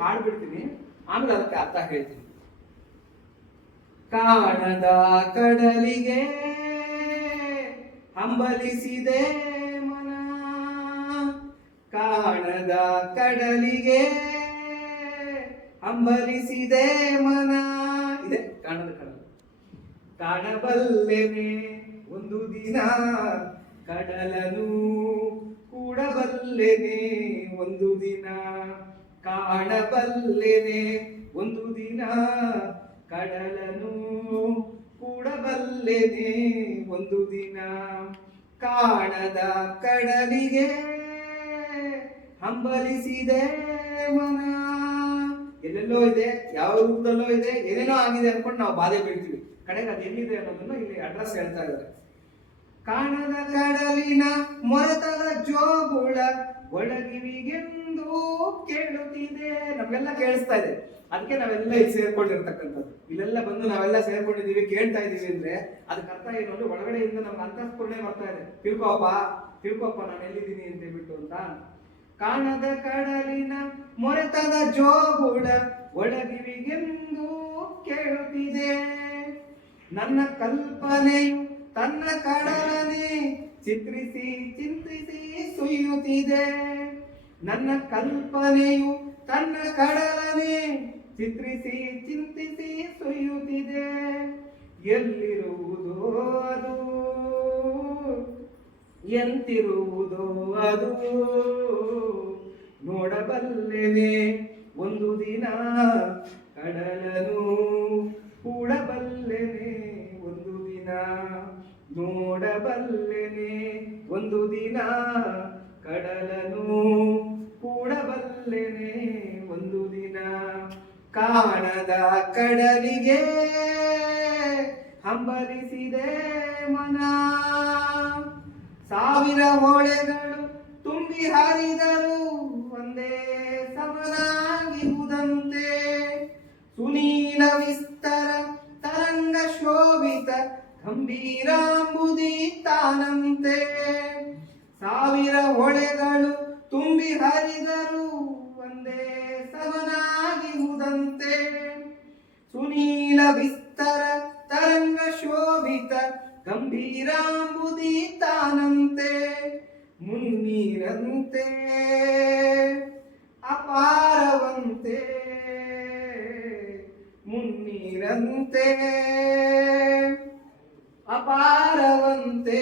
ಹಾಡ್ಬಿಡ್ತೀನಿ, ಆಮೇಲೆ ಅದಕ್ಕೆ ಅರ್ಥ ಹೇಳ್ತೀನಿ. ಕಾಣದ ಕಡಲಿಗೆ ಹಂಬಲಿಸಿದೆ ಮನ, ಕಾಣದ ಕಡಲಿಗೆ ಹಂಬಲಿಸಿದೆ ಮನ. ಇದೆ ಕಾಣದ ಕಡಲು. ಕಾಣಬಲ್ಲೆನೆ ಒಂದು ದಿನ ಕಡಲನು, ಕೂಡಬಲ್ಲೆನೆ ಒಂದು ದಿನ. ಕಾಣಬಲ್ಲೆನೆ ಒಂದು ದಿನ ಕಡಲನು, ಕೂಡಬಲ್ಲೆನೆ ಒಂದು ದಿನ. ಕಾಣದ ಕಡಲಿಗೆ ಹಂಬಲಿಸಿದೆ ಮನ. ಎಲ್ಲೆಲ್ಲೋ ಇದೆ, ಯಾವ ರೂಪದಲ್ಲೋ ಇದೆ, ಏನೇನೋ ಆಗಿದೆ ಅನ್ಕೊಂಡು ನಾವು ಬಾಧೆ ಬೀಳ್ತೀವಿ. ಕಡೆಗೆ ಅದು ಎಲ್ಲಿದೆ ಅನ್ನೋದನ್ನ ಇಲ್ಲಿ ಅಡ್ರೆಸ್ ಹೇಳ್ತಾ ಇದ್ದಾರೆ. ಕಾಣದ ಕಡಲಿನ ಮೊರೆತದ ಜೋಗುಳ ಒಳಗಿವಿಗೆಂದು ಕೇಳುತ್ತಿದೆ. ನಮ್ಗೆಲ್ಲ ಕೇಳಿಸ್ತಾ ಇದೆ, ಅದಕ್ಕೆ ನಾವೆಲ್ಲ ಇಲ್ಲಿ ಸೇರ್ಕೊಂಡಿರ್ತಕ್ಕಂಥದ್ದು. ಇಲ್ಲೆಲ್ಲ ಬಂದು ನಾವೆಲ್ಲ ಸೇರ್ಕೊಂಡಿದೀವಿ, ಕೇಳ್ತಾ ಇದೀವಿ ಅಂದ್ರೆ ಅದಕ್ಕೆ ಅರ್ಥ ಏನು ಅಂದ್ರೆ ಒಳಗಡೆಯಿಂದ ನಮ್ಗೆ ಅಂತಃಸ್ಫುರಣೆ ಬರ್ತಾ ಇದೆ. ತಿಳ್ಕೊಪ್ಪ ನಾನು ಎಲ್ಲಿದ್ದೀನಿ ಅಂತ ಹೇಳ್ಬಿಟ್ಟು ಅಂತ. ಕಾಣದ ಕಡಲಿನ ಮೊರೆತದ ಜೋಗುಳ ಒಳಗಿವಿಗೆಂದು ಕೇಳುತ್ತಿದೆ. ನನ್ನ ಕಲ್ಪನೆಯು ತನ್ನ ಕಡಲನೆ ಚಿತ್ರಿಸಿ ಚಿಂತಿಸಿ ಸುಯ್ಯುತ್ತಿದೆ. ನನ್ನ ಕಲ್ಪನೆಯು ತನ್ನ ಕಡಲನೆ ಚಿತ್ರಿಸಿ ಚಿಂತಿಸಿ ಸುಯ್ಯುತ್ತಿದೆ. ಎಲ್ಲಿರುವುದೋ ಅದು, ಎಂತಿರುವುದೋ ಅದು, ನೋಡಬಲ್ಲೆನೆ ಒಂದು ದಿನ ಕಡಲನು, ಕೂಡಬಲ್ಲೆನೆ ಒಂದು ದಿನ. ನೋಡಬಲ್ಲೆನೆ ಒಂದು ದಿನ ಕಡಲನು, ಕೂಡಬಲ್ಲೆನೆ ಒಂದು ದಿನ. ಕಾಣದ ಕಡಲಿಗೆ ಹಂಬಲಿಸಿದೆ ಮನ. ಸಾವಿರ ಹೊಳೆಗಳು ತುಂಬಿ ಹರಿದರು ಒಂದೇ ಸಮನಾಗಿರುವುದಂತೆ. ಸುನೀಲ ವಿಸ್ತರ ತರಂಗ ಶೋಭಿತ ಗಂಭೀರಾಂಬುದಿ ತಾನಂತೆ. ಸಾವಿರ ಹೊಳೆಗಳು ತುಂಬಿ ಹರಿದರು ಒಂದೇ ಸಮನಾಗಿರುವುದಂತೆ. ಸುನೀಲ ವಿಸ್ತರ ತರಂಗ ಶೋಭಿತ ಗಂಭೀರಾಂಬುದಿ ತಾನಂತೆ. ಮುನ್ನೀರಂತೆ ಅಪಾರವಂತೆ, ಮುನ್ನೀರಂತೆ ಅಪಾರವಂತೆ.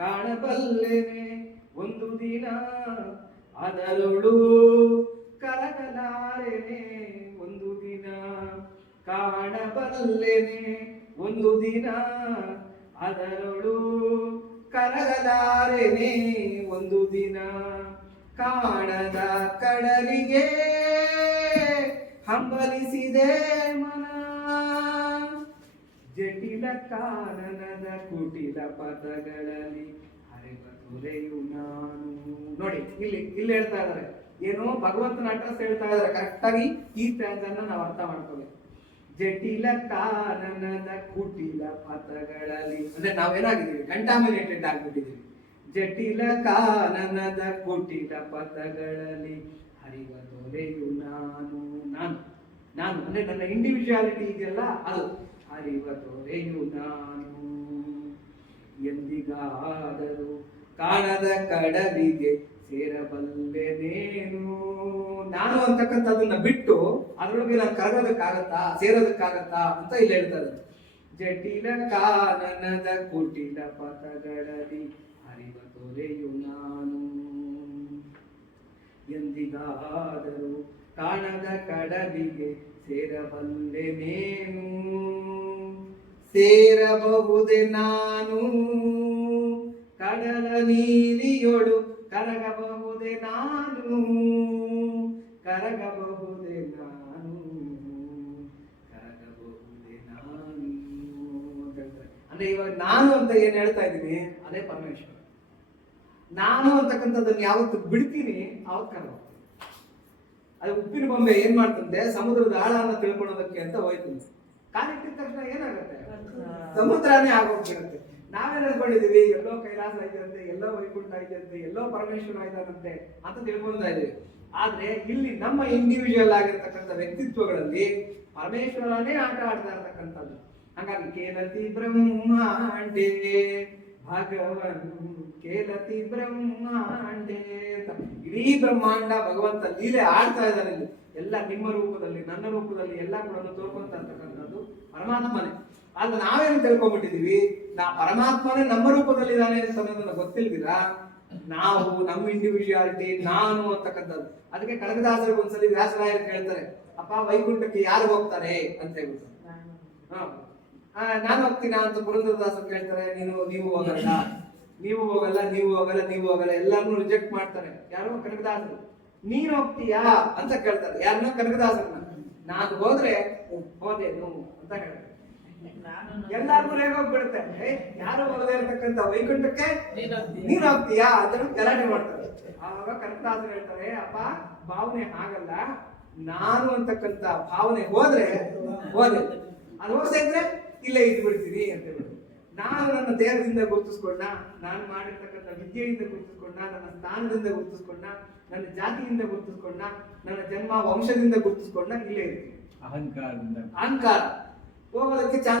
ಕಾಣಬಲ್ಲೆನೆ ಒಂದು ದಿನ ಅದರೊಳು ಕರಗಲಾರೆನೆ ಒಂದು ದಿನ. ಕಾಣಬಲ್ಲೆನೆ ಒಂದು ದಿನ ಅದರೊಳು ಕರಗಲಾರೆನೆ ಒಂದು ದಿನ. ಕಾಣದ ಕಡಲಿಗೆ ಹಂಬಲಿಸಿದೆ ಮನ. ಜಟಿಲ ಕಾನನದ ಕುಟಿಲ ಪದಗಳಲ್ಲಿ ಹರಿವ ತೊರೆಯು ನಾನು. ನೋಡಿ ಇಲ್ಲಿ ಹೇಳ್ತಾ ಇದಾರೆ, ಏನೋ ಭಗವಂತನ ಅಡ್ರೆಸ್ ಹೇಳ್ತಾ ಇದಾರೆ. ಕರೆಕ್ಟಾಗಿ ಈ ಸ್ಟ್ಯಾನ್ಸನ್ನ ನಾವು ಅರ್ಥ ಮಾಡ್ಕೋಬೇಕು. ಜಟಿಲ ಕಾನನದ ಕುಟಿಲ ಪದಗಳಲ್ಲಿ ಅಂದ್ರೆ ನಾವೇನಾಗಿದ್ದೀವಿ, ಕಂಟಾಮಿನೇಟೆಡ್ ಆಗ್ಬಿಟ್ಟಿದ್ದೀವಿ. ಜಟಿಲ ಕಾನನದ ಕುಟಿಲ ಪದಗಳಲ್ಲಿ ಹರಿವ ತೊರೆಯು ನಾನು. ನಾನು ಅಂದ್ರೆ ನನ್ನ ಇಂಡಿವಿಜುವಾಲಿಟಿ ಇದೆಯಲ್ಲ ಅದು. ಹರಿವ ತೊರೆಯು ನಾನು. ಎಂದಿಗಾದರೂ ಕಾಣದ ಕಡಲಿಗೆ ಸೇರಬಲ್ಲೆನೇನು. ನಾನು ಅಂತಕ್ಕಂಥದನ್ನ ಬಿಟ್ಟು ಅದ್ರೊಳಗೆ ನಾನು ಕರಗೋದಕ್ಕಾಗತ್ತಾ, ಸೇರೋದಕ್ಕಾಗತ್ತಾ ಅಂತ ಇಲ್ಲಿ ಹೇಳ್ತಾರೆ. ಜಟಿಲ ಕಾನನದ ಕುಟಿಲ ಪಥಗಳಲ್ಲಿ ಹರಿವ ತೊರೆಯು ನಾನು. ಎಂದಿಗಾದರೂ ಕಾಣದ ಕಡಲಿಗೆ ಸೇರಬಲ್ಲೆನೇನು. ಸೇರಬಹುದೇ ನಾನು ಕಡಲ ನೀಲಿಯೊಳು, ಕರಗಬಹುದೇ ನಾನು, ಕರಗಬಹುದೇ ನಾನು, ಕರಗಬಹುದೇ ನಾನು ಅಂತ ಹೇಳ್ತಾರೆ. ಅಂದ್ರೆ ಇವಾಗ ನಾನು ಅಂತ ಏನ್ ಹೇಳ್ತಾ ಇದ್ದೀನಿ ಅದೇ ಪರಮೇಶ್ವರ. ನಾನು ಅಂತಕ್ಕಂಥದ್ದನ್ನು ಯಾವತ್ತು ಬಿಡ್ತೀನಿ ಆವತ್ತು ಕರಗೋಗ್ತೀನಿ. ಅದು ಉಪ್ಪಿನ ಬೊಂಬೆ ಏನ್ ಮಾಡ್ತಂತೆ, ಸಮುದ್ರದ ಆಳನ್ನ ತಿಳ್ಕೊಳ್ಳೋದಕ್ಕೆ ಅಂತ ಹೋಯ್ತಂತೆ. ಕಾಲಿಟ್ಟಿದ ತಕ್ಷಣ ಏನಾಗುತ್ತೆ, ಸಮುದ್ರನೇ ಆಗೋಗ್ಬಿಡುತ್ತೆ. ನಾವೇನ್ ಅನ್ಕೊಂಡಿದೀವಿ, ಎಲ್ಲೋ ಕೈಲಾಸ ಐತಂತೆ, ಎಲ್ಲೋ ವೈಕುಂಠ ಐತಂತೆ, ಎಲ್ಲೋ ಪರಮೇಶ್ವರ ಆಯ್ತಾನಂತೆ ಅಂತ ತಿಳ್ಕೊಳ್ತಾ ಇದೀವಿ. ಆದ್ರೆ ಇಲ್ಲಿ ನಮ್ಮ ಇಂಡಿವಿಜುವಲ್ ಆಗಿರ್ತಕ್ಕಂಥ ವ್ಯಕ್ತಿತ್ವಗಳಲ್ಲಿ ಪರಮೇಶ್ವರನೇ ಆಟ ಆಡ್ತಾ ಇರ್ತಕ್ಕಂಥದ್ದು. ಹಾಗಾಗಿ ಕೇಲತಿ ಬ್ರಹ್ಮಾಂಡೇ ಭಗವನ್ ಕೇಲತಿ ಬ್ರಹ್ಮಾಂಡೇ ಅಂತ ಇಡೀ ಬ್ರಹ್ಮಾಂಡ ಭಗವಂತ ಲೀಲೆ ಆಡ್ತಾ ಇದ್ದಾನೆ. ಇಲ್ಲಿ ಎಲ್ಲ ನಿಮ್ಮ ರೂಪದಲ್ಲಿ ನನ್ನ ರೂಪದಲ್ಲಿ ಎಲ್ಲ ಕೂಡ ತೋರ್ಕೊಂತ ಇರ್ತಕ್ಕಂಥದ್ದು ಪರಮಾತ್ಮನೇ. ಆದ್ರೆ ನಾವೇನು ತಿಳ್ಕೊಂಡ್ಬಿಟ್ಟಿದೀವಿ, ಪರಮಾತ್ಮನೇ ನಮ್ಮ ರೂಪದಲ್ಲಿ ಇದ್ದಾನೆ ಅಂತ ಅನ್ನೋದನ್ನ ಗೊತ್ತಿಲ್ದಿರಾ ನಾವು ನಮ್ಮ ಇಂಡಿವಿಜುವಾಲಿಟಿ ನಾನು ಅಂತಕ್ಕಂಥದ್ದು. ಅದಕ್ಕೆ ಕನಕದಾಸರಿಗೆ ಒಂದ್ಸಲಿ ವ್ಯಾಸರಾಯರು ಕೇಳ್ತಾರೆ, ಅಪ್ಪ ವೈಕುಂಠಕ್ಕೆ ಯಾರು ಹೋಗ್ತಾರೆ ಅಂತ ಹೇಳ್ಬಿಟ್ಟು. ನಾನು ಹೋಗ್ತೀನಾ ಅಂತ ಪುರಂದರದಾಸರು ಕೇಳ್ತಾರೆ, ನೀವು ಹೋಗಲ್ಲ, ನೀವು ಹೋಗಲ್ಲ, ನೀವು ಹೋಗಲ್ಲ, ನೀವು ಹೋಗಲ್ಲ, ಎಲ್ಲಾರನ್ನೂ ರಿಜೆಕ್ಟ್ ಮಾಡ್ತಾರೆ. ಯಾರೋ ಕನಕದಾಸರು. ನೀನ್ ಹೋಗ್ತೀಯಾ ಅಂತ ಕೇಳ್ತಾರೆ, ಯಾರನ್ನ? ಕನಕದಾಸರನ್ನ. ನಾನು ಹೋದ್ರೆ ಹೋದೇನು ಅಂತ ಹೇಳ್ತಾರೆ. ಎಲ್ಲಾರ್ಗು ರೇಗೋಗ್ಬಿಡುತ್ತೆ, ಯಾರು ಹೋಗದೆ ಇರ್ತಕ್ಕಂಥ ವೈಕುಂಠಕ್ಕೆ ನೀನ್ ಹೋಗ್ತೀಯಾ ಅಂತ ಗಲಾಟೆ ಮಾಡ್ತಾರೆ. ಆವಾಗ ಕನಕದಾಸರು ಹೇಳ್ತಾರೆ, ಅಪ್ಪ ಭಾವನೆ ಹಾಗಲ್ಲ, ನಾನು ಅಂತಕ್ಕಂಥ ಭಾವನೆ ಹೋದ್ರೆ ಹೋದೆ, ಅದು ಹೋಗದೆ ಇದ್ರೆ ಇಲ್ಲೇ ಇದ್ದು ಬಿಡ್ತೀನಿ ಅಂತ ಹೇಳ್ಬಿಟ್ಟು. ನಾನು ನನ್ನ ದೇಹದಿಂದ ಗುರುತಿಸ್ಕೊಂಡ, ನಾನು ಮಾಡಿರ್ತಕ್ಕಂಥ ವಿದ್ಯೆಯಿಂದ ಗುರುತಿಸ್ಕೊಂಡ, ನನ್ನ ಸ್ಥಾನದಿಂದ ಗುರುತಿಸ್ಕೊಂಡ, ನನ್ನ ಜಾತಿಯಿಂದ ಗುರುತಿಸ್ಕೊಂಡ, ನನ್ನ ಜನ್ಮ ವಂಶದಿಂದ ಗುರುತಿಸ್ಕೊಂಡ, ಇಲ್ಲೇ ಇರ್ತೀನಿ. ಅಹಂಕಾರ ಹೋಗೋದಕ್ಕೆ ಚಾನ್ಸ್